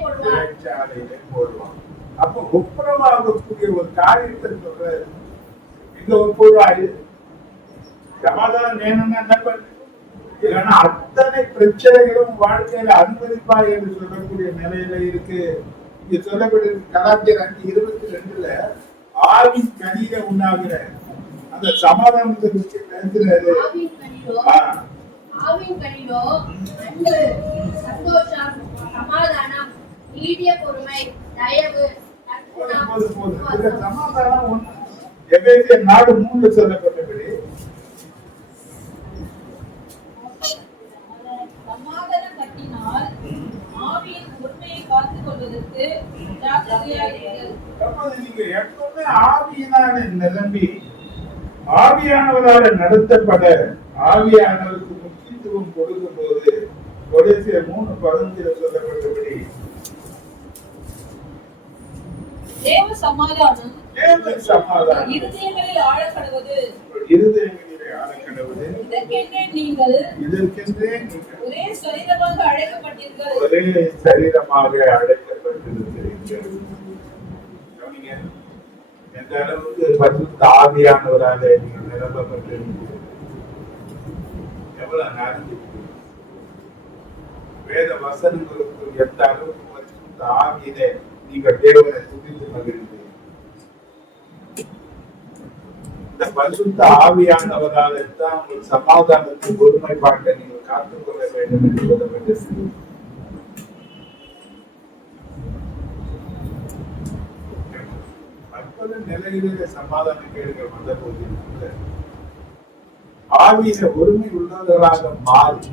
போடுவான். அப்ப ஒப்புரவாகக்கூடிய ஒரு காரியத்தை சொல்றாரு. இங்க ஒப்புரவாயு சமாதானம் வேணும்னா என்ன பண்ணு? இல்லைன்னா அத்தனை பிரச்சனைகளும் வாழ்க்கையில அனுமதிப்பாய் என்று சொல்லக்கூடிய நிலையில இருக்கு. இங்க சொல்லக்கூடிய கலாச்சார 5:22 ஆவின் கனியில உண்டாகிற அந்த சமாதானத்தை பேசுறாரு. ஆவின் கனியோ அன்பு, சந்தோஷம், சமாதானம், நீடிய பொறுமை, தயவு, சமாதானம் ஒண்ணு. எபேசியர் 4:3 சொல்லப்பட்டபடி சமாதானம் கட்டினால் ஆவியின் உண்மையை காத்துக் கொள்வதற்கு ஜாக்கிரதையாயிருங்கள். நீங்க எப்பவுமே ஆவியினாலே நிரம்பி ஆவியானவரால் நடத்தப்பட ஆவியானவருக்கு முக்கியத்துவம் கொடுக்கும் போது கொலோசியர் 3:15 சொல்லப்பட்டபடி தேவ சமாதானம் இருதயங்களில் ஆழக்கடவது. இதற்கென்றே நீங்கள் ஒரே சரீரமாக அழைக்கப்பட்டீர்கள். எந்த அளவுக்கு பரிசுத்த ஆவியானவராக நீங்கள் நிரப்பப்பட்டிருக்கிறீர்கள். எவ்வளவு நடந்து வேத வசனங்களுக்கு எந்த அளவுக்கு பரிசுத்த ஆவியிலே நீங்கள் தேவனை துதித்து மகிழ்ந்தீர்கள். இந்த பரிசுத்த ஆவியானவரால் தான் உங்கள் சமாதானத்தின் ஒருமைப்பாட்டை நீங்கள் காத்துக்கொள்ள வேண்டும் என்று சொல்லப்பட்டது. நிலையிலே சமாதான கேடுகள் வந்த போது ஆவியில ஒருமை உள்ளவர்களாக மாறி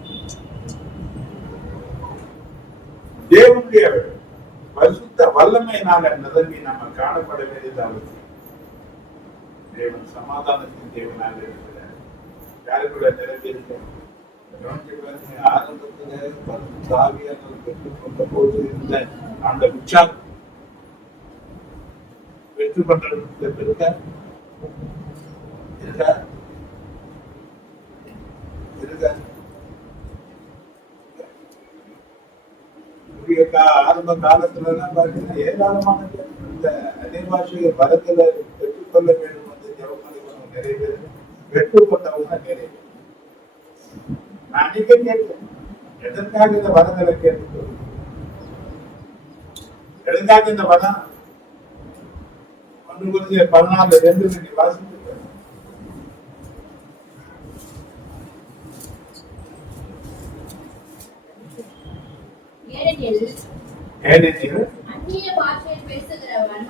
தேவனுடைய பரிசுத்த வல்லமையினால நிரம்பி நம்ம காணப்பட வேண்டியது அவசியம். தேவன் சமாதானத்தின் தேவனாக இருக்கிறார். யாருக்குள்ள நிரம்பி இருக்க ஆரம்பத்துல பரிசுத்த ஆவியானவர் பெற்றுக்கொண்ட போது இருந்த அந்த உற்சாகம் வெற்றி பண்றது இருக்கா? ஆரம்ப காலத்துல எல்லாம் பாத்தீங்கன்னா ஏராளமான இந்த அதே பாஷையை வரத்துல பெற்றுக்கொள்ள வேண்டும் என்று ஜெபம் நிறைய பேர் பெற்றுக்கொண்டவங்க நிறைய பேர். நான் அன்னைக்கே கேட்கிறேன், எதற்காக இந்த வரங்களை கேட்டுக்கொள்ள, எதற்காக இந்த வரம் 1:14 வாசித்து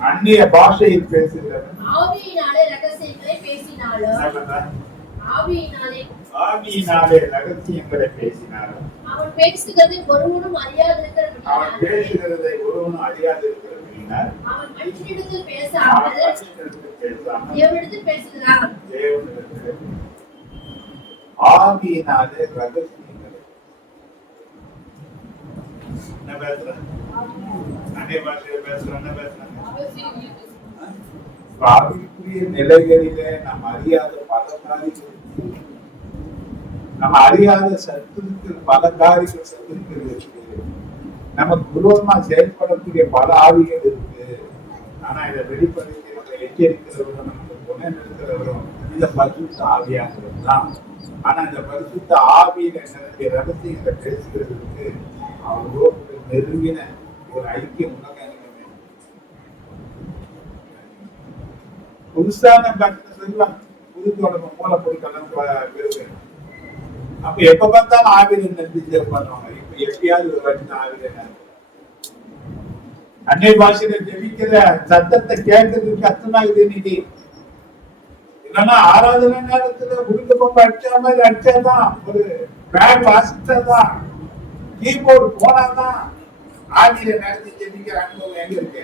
அந்நிய பாஷையில் பேசுகிறவன் ஆவியினாலே ரகசியங்களை பேசினாலும் அவன் பேசுகிறதை ஒருவனும் அறியாதிருக்கிறபடியினால் அவன் மனுஷனிடத்தில் பேசாமல் தேவனிடத்தில் பேசுகிறான். ஆவியினாலே ரகசியங்களை என்ன பேசுறான்? அந்நிய பாஷையில பேசுறான். என்ன பேசுறாங்க? ஆவிக்குரிய நிலைகளிலே நாம் அறியாத பல காரியங்கள், நம்ம அறியாத சத்துருக்கள் பல காரியங்கள் சத்துருக்கள் இருக்கு. நமக்கு விரோதமா செயல்படக்கூடிய பல ஆவிகள் இருக்கு. ஆனா இதை வெளிப்படுத்துகிறவங்க எச்சரிக்கிறவரும் நமக்கு துணை நிறுத்துறவரும் இந்த பரிசுத்த ஆவியானவர் தான். ஆனா இந்த பரிசுத்த ஆவியில என்னுடைய ரகசியங்களை பேசுகிறதுக்கு அவரோடு நெருங்கின ஒரு ஐக்கியம் உலக புதுசான புது தொடர்பு மூல பொருட்கள் பெறுவேன். அப்ப எப்ப பார்த்தாலும் ஆவியில நன்றி பண்ணுவாங்க. இப்ப எப்பயாவது ஒரு வாட்டி ஆவியில அன்னை பாஷையில ஜெபிக்கிற சத்தத்தை கேட்கறதுக்கு கஷ்டமாகுது இன்னைக்கு. இல்லைன்னா ஆராதனை நேரத்துல முடிந்த பக்கம் அடிச்ச மாதிரி அடிச்சாதான், ஒரு பேட் வாசிச்சாதான், கீபோர்டு போனாதான் ஆவியில நடத்தி ஜெபிக்கிற அனுபவம் எங்க இருக்கு?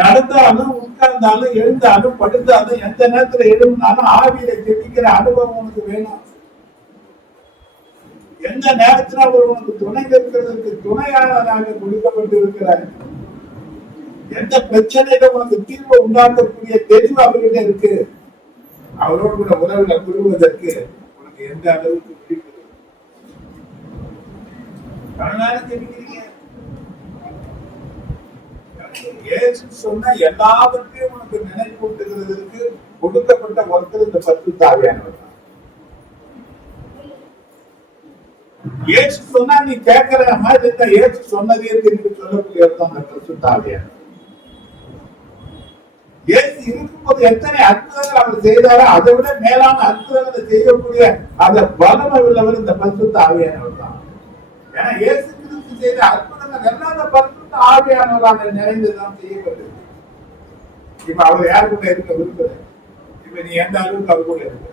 நடந்தாலும் உட்கார்ந்தாலும் எழுந்தாலும் படுத்தாலும் எந்த நேரத்துல எழுந்தாலும் ஆவியில ஜெபிக்கிற அனுபவம் உனக்கு வேணும். எந்த நேரத்துல அவர் உனக்கு துணை இருக்கிறதுக்கு துணையாளராக கொடுக்கப்பட்டு இருக்கிறார். எந்த பிரச்சனையில உனக்கு தீர்வு உண்டாக்கக்கூடிய தெளிவு அவர்கிட்ட இருக்கு. அவரோடு கூட உறவுல கொள்வதற்கு உனக்கு எந்த அளவுக்கு பிடிக்கிறது? ஜெபிக்கிறீங்க. இயேசு சொன்ன எல்லாவற்றையும் உனக்கு நினைப்பூட்டுகிறதுக்கு கொடுக்கப்பட்ட ஒருத்தர் இந்த பரிசுத்த ஆவியானவர் தான். இயேசு சொன்னா நீ கேட்கிற மாதிரி இருந்தா இயேசு சொன்னதையே திருப்பி சொல்லக்கூடிய அந்த பரிசுத்த ஆவியானவர். இயேசு இருக்கும்போது எத்தனை அற்புதங்கள் அவர் செய்தாரோ அதை விட மேலான அற்புதங்களை செய்யக்கூடிய அந்த வல்லமை உள்ளவர் இந்த பரிசுத்த ஆவியானவர் தான். ஏன்னா இயேசு கிறிஸ்து செய்த அற்புதங்கள் எல்லாம் அந்த பரிசுத்த ஆவியானவரால் நிறைந்துதான் செய்யப்பட்டது. இப்ப அவர் யாரு கூட இருக்க விரும்புற? இப்ப நீ எந்த அளவுக்கு அவர் கூட இருக்க,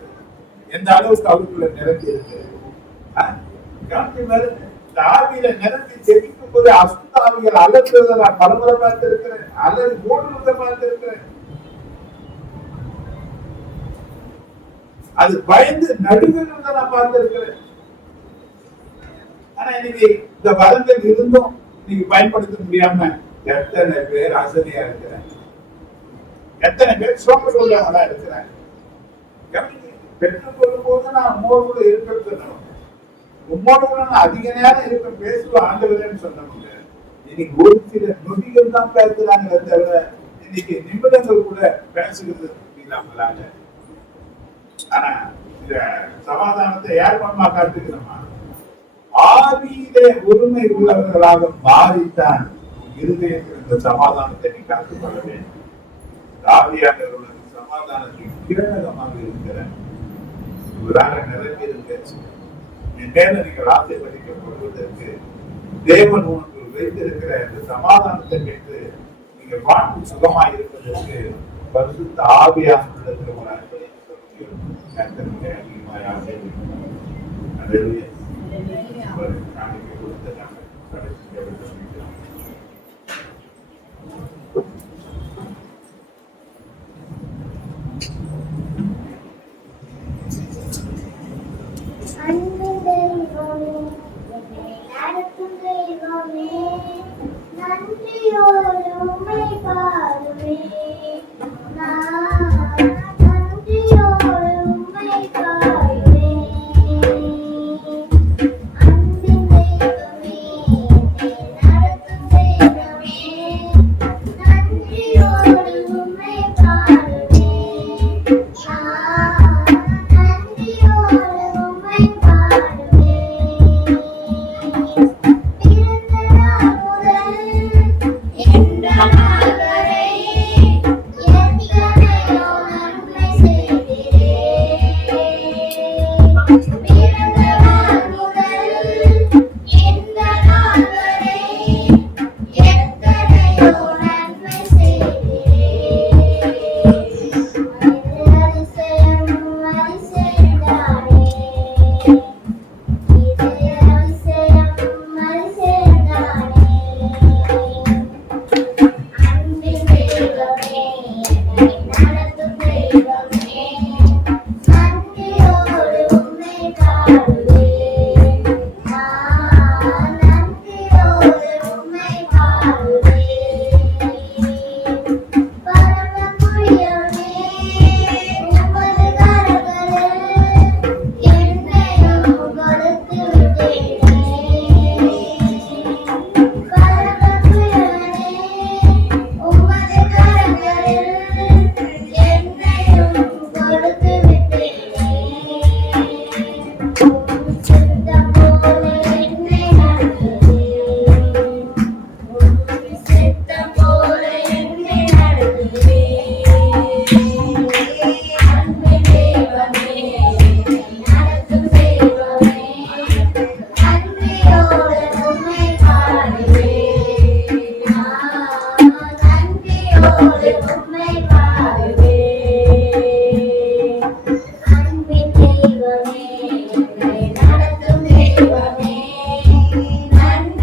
எந்த அளவுக்கு அவருக்குள்ள நிரம்பி இருக்கு? இந்த ஆவியில நிரம்பி ஜெபிக்கும் போது அசுத்த ஆவிகள் அலற்றுவதை நான் பரம்பரை பார்த்திருக்கிறேன், அல்லது ஓடுவதை பார்த்திருக்கிறேன். அது பயந்து நடுங்கிறத நான் பார்த்திருக்கிறேன். ஆனா இன்னைக்கு இந்த வரங்கள் இருந்தும் நீங்க பயன்படுத்த முடியாம எத்தனை பேர் அசதியா இருக்கிறாங்க, எத்தனை பேர் சோம்பல் உள்ளவங்களா இருக்கிறாங்க. பெற்றுக் கொள்ளும் போது நான் உம்மோடு கூட இருக்கணும், உம்மோடு கூட நான் அதிக நேரம் இருக்க பேசுவேன் ஆண்டவரேன்னு சொன்னவங்க இன்னைக்கு ஒரு சில நொடிகள் தான் பேசுறாங்க தவிர இன்னைக்கு நிமிடங்கள் கூட பேசுகிறது இல்லாமலாங்க. ஆனா இந்த சமாதானத்தை யார் பண்ணா காட்டுகிறோமா? ஆவியிலே உரிமை உள்ளவர்களாக மாறித்தான் இருதயத்தில் இந்த சமாதானத்தை நீ காத்துக்கொள்ள வேண்டும். ஆவியானவர்களுக்கு சமாதானத்தை கிரணகமாக இருக்கிற இவராக நிரம்பி இருக்க மேல நீங்கள் ஆசைப்படிக்கப்படுவதற்கு தேவன் உனக்கு வைத்திருக்கிற இந்த சமாதானத்தை பெற்று நீங்க வாழ்க்கை சுகமாக இருப்பதற்கு பரிசுத்த ஆவியானவர்களுக்கு ஒரு அர்ப்பணிக்க அதிகமாக ஆசை. என்ற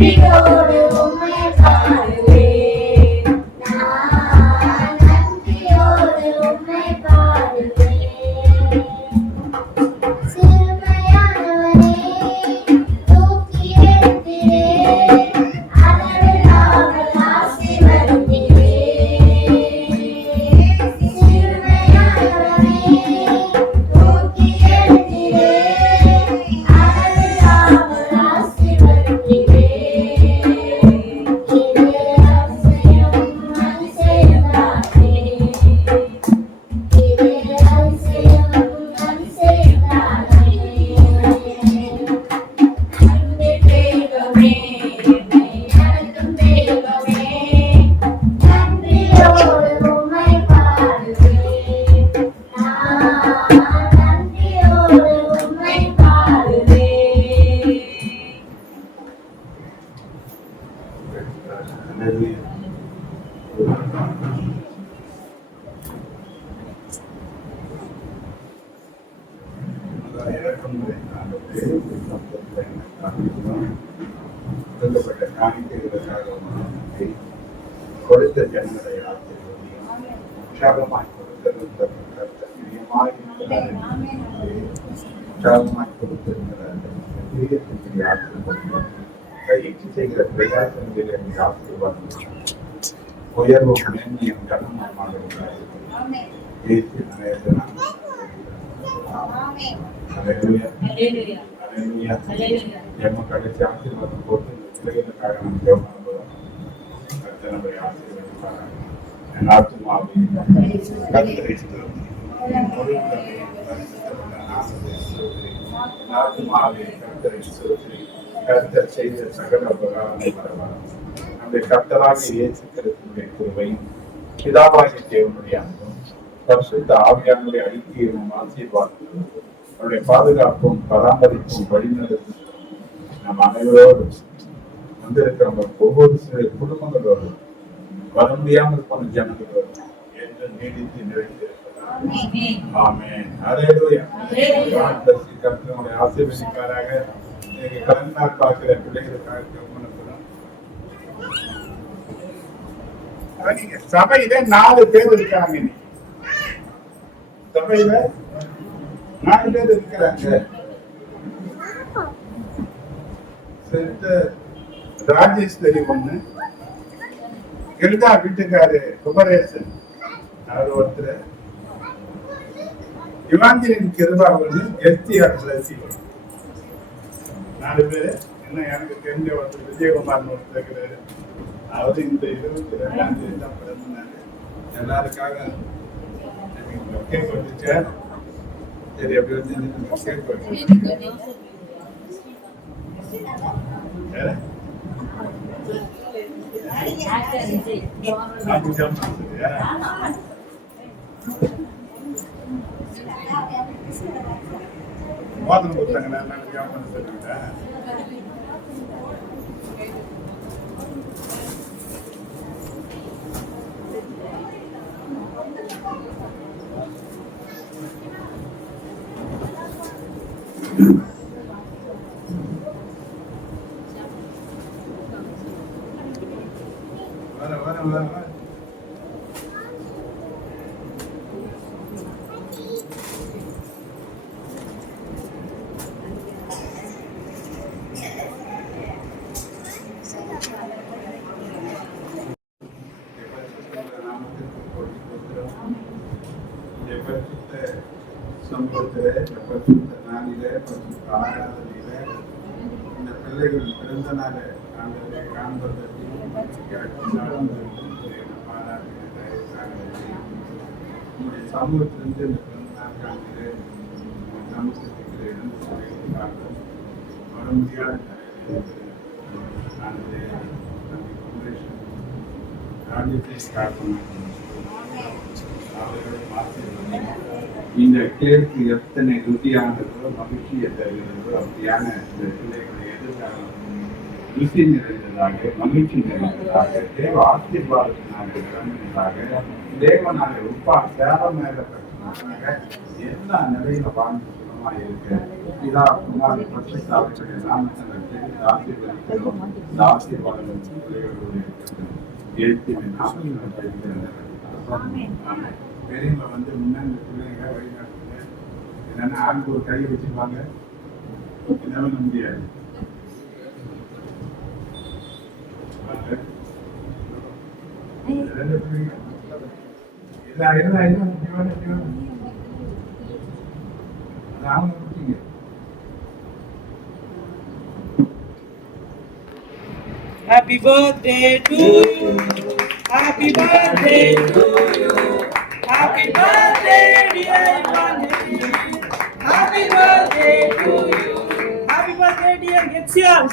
நன்றியோடு உம்மை பாடுவேன். நான் நன்றியோடு உம்மை பாடுவேன். சிறுமையானவனே தூக்கி எடுக்கிறேன். அளவில்லாமல் ஆசீர்வதிக்கிறேன். சிறுமையானவனே தூக்கி எடுக்கிறேன். அளவில்லாமல் ஆசீர்வதிக்கிறேன். இது அதிசயம் அதிசயம்தானே. இது அதிசயம் அதிசயம்தானே. அன்பே தெய்வமே, என்னை நடத்தும் தெய்வமே, நன்றியோடு உம்மை பாடுவேன். நான் நன்றியோடு உம்மை பாடுவேன். கொடுக்கப்பட்ட காணிக்கைகளுக்காக கொடுத்த ஜனங்களை ஆசீர்வதியும். உற்சாகமாய் கொடுத்திருந்த கர்த்தர் பிரியமாய் இருக்கிறார். உற்சாகமாய் கொடுத்திருக்கிறார். பிரியத்திற்கு ஆசீர்வதியும். பயிற்சி செய்கிற பிரயாசங்களில் எனக்கு ஆசீர்வாதம். உயர்வும் மேன்மையும் கனமுமாக இருக்கிறார். இயேசுவின் பெயரில் நான் ஹல்லேலூயா. ஹல்லேலூயா. எம்ம கடைசி ஆசீர்வாதம் போட்டு உலகத்துக்காக நாம் ஜெபம் பண்ணுவோம். கர்த்தர் நம்மை ஆசீர்வதிப்பாராக. என் ஆத்துமாவே கர்த்தரை ஸ்தோத்திரி. என் முழு உள்ளத்தையும் பரிசுத்தமுள்ள நாமத்தை ஸ்தோத்திரி. என் ஆத்துமாவே கர்த்தரை ஸ்தோத்திரி. கர்த்தர் செய்த சகல உபகாரங்களை மறவாதே. நம்முடைய கர்த்தராகிய இயேசு கிறிஸ்துவின் கிருபையும் பிதாவாகிய தேவனுடைய அன்பும் பரிசுத்த ஆவியானவருடைய ஐக்கியமும் ஆசீர்வாதமும் அவருடைய பாதுகாப்பும் பராமரிப்பும் வழிநடத்தும் நம் அனைவரோடும் வந்திருக்கிற ஒவ்வொரு சில குடும்பங்களோடும் வர முடியாமல் போன ஜனங்களோடும் என்று நீடித்து நிறைந்திருக்கிறார். ஆமென். ஹல்லேலூயா. கர்த்தர் உங்களை ஆசீர்வதிப்பாராக. இன்னைக்கு கடன் நாள் பார்க்கிற பிள்ளைகளுக்காக ஜெபம் பண்ணப்படும். நீங்க சபையில 4 பேர் இருக்காங்க. இன்னைக்கு சபையில 4 பேர் இருக்கிறாங்க. ராஜேஸ்வரி ஒண்ணு, கிருதா வீட்டுக்காரு குமரேசன் அவர் ஒருத்தர், இவாஞ்சலின் கிருபா ஒண்ணு, எஸ்டிஆர் பிளஸி 4 பேரு. இன்னும் எனக்கு தெரிஞ்ச ஒருத்தர் விஜயகுமார்னு ஒருத்தர் இருக்கிறாரு. அவரு இந்த 22ஆம் தேதி தான் பிறந்தாரு. எல்லாருக்காக கேக் வந்துச்சேன். சரி, அப்படி வந்து கேக் வந்து மோதனம் கொடுத்தாங்க. நான் ஜாமன் சொல்லுங்க. வர சமூகத்திலே, பரிசுத்த நாளிலே, பரிசுத்த ஆராதனையிலே இந்த பிள்ளைகள் பிறந்த நாளை ஆண்டவரை காண்பதற்கும் உங்களுடைய சமூகத்திலிருந்து இந்த பிறந்த நாள் காண்கிறே நமக்கு வர முடியாத ராஜ்யத்தை காக்கணும். இந்த கேள்வி எத்தனை ருதியானதோ மகிழ்ச்சியை தருகிறதோ அப்படியான இந்த பிள்ளைகளுடைய எதிர்காலம் ருசி நிறைந்ததாக, மகிழ்ச்சி நிறைந்ததாக, தேவ ஆசீர்வாதத்தினால நிரம்பினதாக, தேவனாலே உப்பா சேலம் மேல எல்லா நிலையில வாழ்ந்துக்கணும். ஆசீர்வாதமாக இருக்க இதா குமாரி பற்றி சாப்பிட்டு நாமத்தை ஆசீர்வதிக்கிறோம். இந்த ஆசீர்வாதம் பிள்ளைகளோடு இருக்கிறது. இயேசுவின் நாமத்தில் ஜெபிக்கிறேன். பெரியவங்க வந்து முன்னாடி பிள்ளைங்க வழிகாட்டுங்க. என்னன்னா ஆளுக்கு ஒரு கையை வச்சுப்பாங்க. என்ன பண்ண முடியாது. Happy birthday to you. Happy birthday to you. Happy birthday, dear Evangeline. Happy birthday to you. Happy birthday, dear Getzian.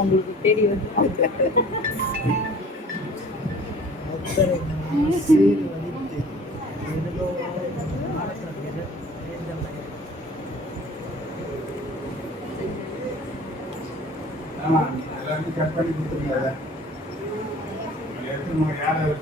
உங்களுக்கு தெரியும். எல்லாருக்கும் கட் பண்ணி கொடுத்துருங்க. யாரும்